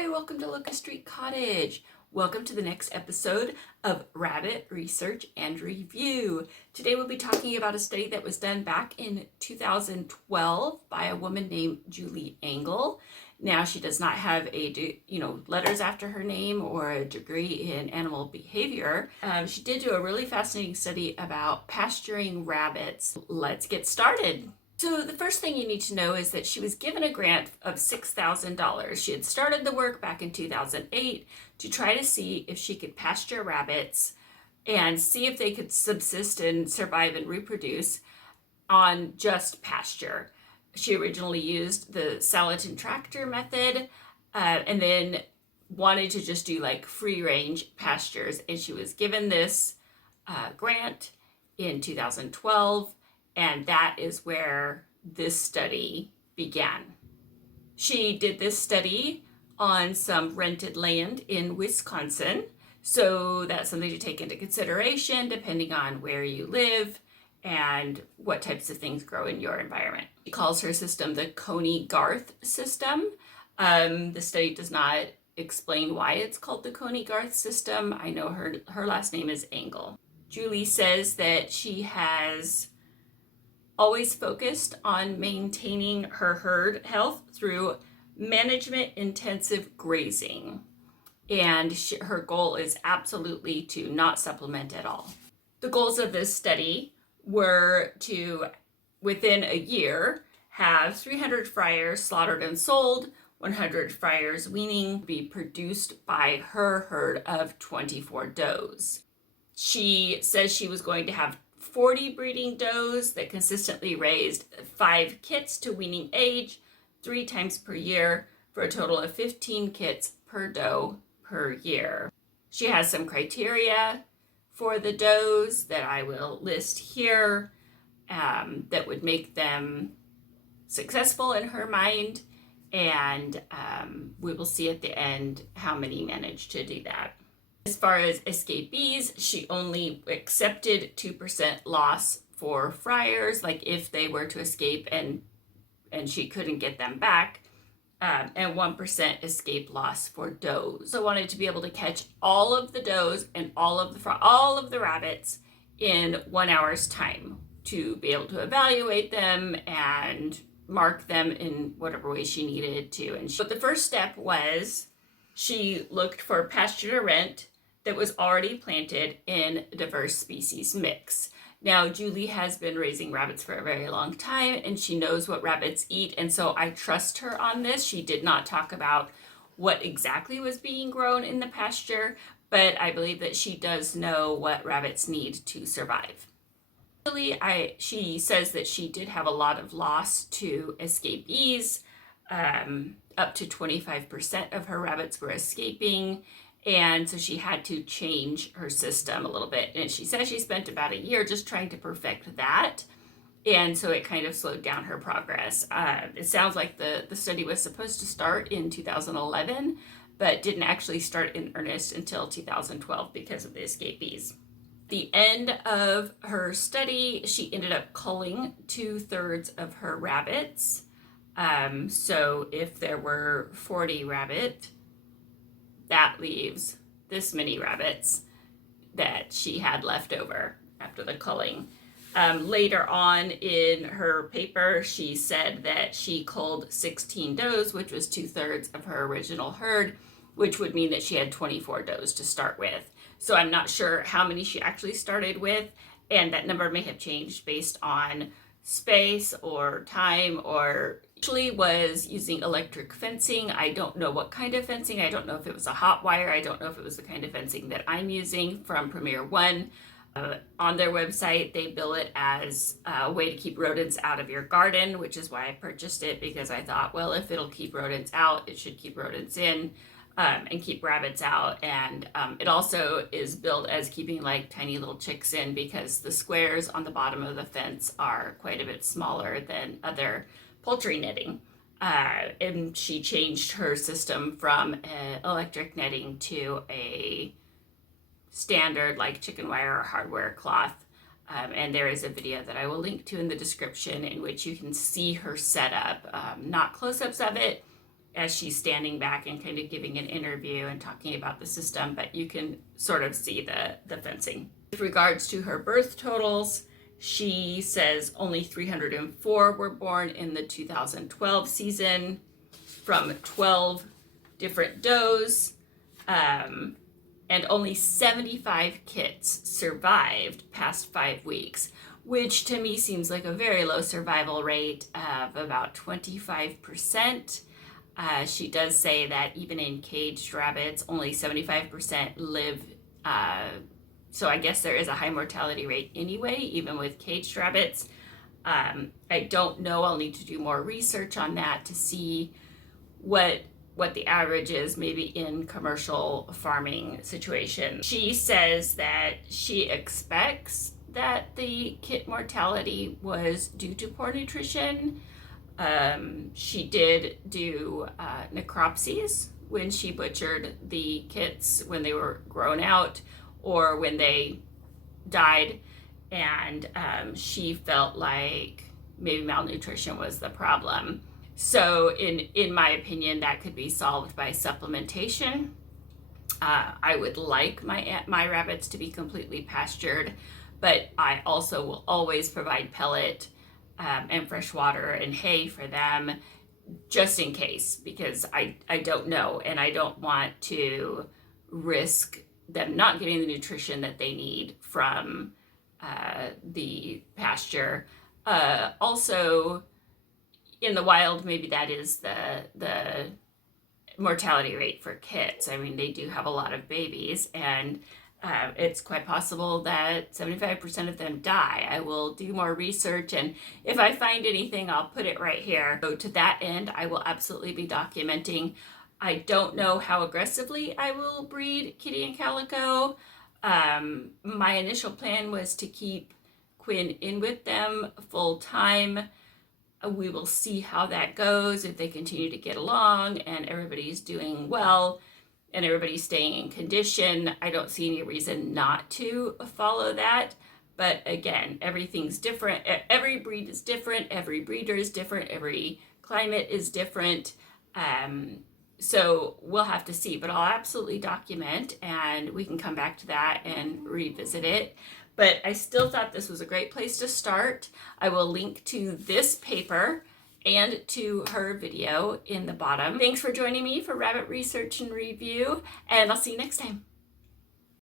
Hi, welcome to Locust Street Cottage. Welcome to the next episode of Rabbit Research and Review. Today we'll be talking about a study that was done back in 2012 by a woman named Julie Engel. Now she does not have letters after her name or a degree in animal behavior. She did do a really fascinating study about pasturing rabbits. Let's get started. So the first thing you need to know is that she was given a grant of $6,000. She had started the work back in 2008 to try to see if she could pasture rabbits and see if they could subsist and survive and reproduce on just pasture. She originally used the Salatin tractor method and then wanted to just do like free range pastures. And she was given this grant in 2012. And that is where this study began. She did this study on some rented land in Wisconsin. So that's something to take into consideration depending on where you live and what types of things grow in your environment. She calls her system the Coney-Garth system. The study does not explain why it's called the Coney-Garth system. I know her last name is Engel. Julie says that she has always focused on maintaining her herd health through management intensive grazing. And her goal is absolutely to not supplement at all. The goals of this study were to, within a year, have 300 fryers slaughtered and sold, 100 fryers weaning be produced by her herd of 24 does. She says she was going to have 40 breeding does that consistently raised 5 kits to weaning age 3 times per year for a total of 15 kits per doe per year. She has some criteria for the does that I will list here that would make them successful in her mind, and we will see at the end how many managed to do that. As far as escapees, she only accepted 2% loss for fryers, like if they were to escape and she couldn't get them back, and 1% escape loss for does. So I wanted to be able to catch all of the does and all of the rabbits in 1 hour's time to be able to evaluate them and mark them in whatever way she needed to. But the first step was she looked for pasture to rent that was already planted in a diverse species mix. Now, Julie has been raising rabbits for a very long time, and she knows what rabbits eat, and so I trust her on this. She did not talk about what exactly was being grown in the pasture, but I believe that she does know what rabbits need to survive. She says that she did have a lot of loss to escapees. Up to 25% of her rabbits were escaping, and so she had to change her system a little bit. And she says she spent about a year just trying to perfect that, and so it kind of slowed down her progress. It sounds like the study was supposed to start in 2011, but didn't actually start in earnest until 2012 because of the escapees. The end of her study, she ended up culling 2/3 of her rabbits. So if there were 40 rabbits, that leaves this many rabbits that she had left over after the culling. Later on in her paper, she said that she culled 16 does, which was 2/3 of her original herd, which would mean that she had 24 does to start with. So I'm not sure how many she actually started with, and that number may have changed based on space or time, or actually was using electric fencing. I don't know what kind of fencing. I don't know if it was a hot wire. I don't know if it was the kind of fencing that I'm using from Premier One. On their website, they bill it as a way to keep rodents out of your garden, which is why I purchased it, because I thought, well, if it'll keep rodents out, it should keep rodents in. And keep rabbits out. And it also is billed as keeping like tiny little chicks in, because the squares on the bottom of the fence are quite a bit smaller than other poultry netting. And she changed her system from electric netting to a standard like chicken wire or hardware cloth. And there is a video that I will link to in the description in which you can see her setup, not close-ups of it, as she's standing back and kind of giving an interview and talking about the system, but you can sort of see the fencing. With regards to her birth totals, she says only 304 were born in the 2012 season from 12 different does, and only 75 kits survived past 5 weeks, which to me seems like a very low survival rate of about 25%. She does say that even in caged rabbits, only 75% live. So I guess there is a high mortality rate anyway, even with caged rabbits. I don't know. I'll need to do more research on that to see what the average is maybe in commercial farming situations. She says that she expects that the kit mortality was due to poor nutrition. She did do necropsies when she butchered the kits when they were grown out or when they died, and she felt like maybe malnutrition was the problem. So in my opinion, that could be solved by supplementation. I would like my rabbits to be completely pastured, but I also will always provide pellet and fresh water and hay for them just in case, because I don't know, and I don't want to risk them not getting the nutrition that they need from the pasture. Also, in the wild, maybe that is the mortality rate for kits. I mean, they do have a lot of babies, and it's quite possible that 75% of them die. I will do more research, and if I find anything, I'll put it right here. So to that end, I will absolutely be documenting. I don't know how aggressively I will breed kitty and calico. My initial plan was to keep Quinn in with them full time. We will see how that goes, if they continue to get along and everybody's doing well and everybody's staying in condition. I don't see any reason not to follow that. But again, everything's different. Every breed is different. Every breeder is different. Every climate is different. So we'll have to see, but I'll absolutely document, and we can come back to that and revisit it. But I still thought this was a great place to start. I will link to this paper and to her video in the bottom. Thanks for joining me for Rabbit Research and Review, and I'll see you next time.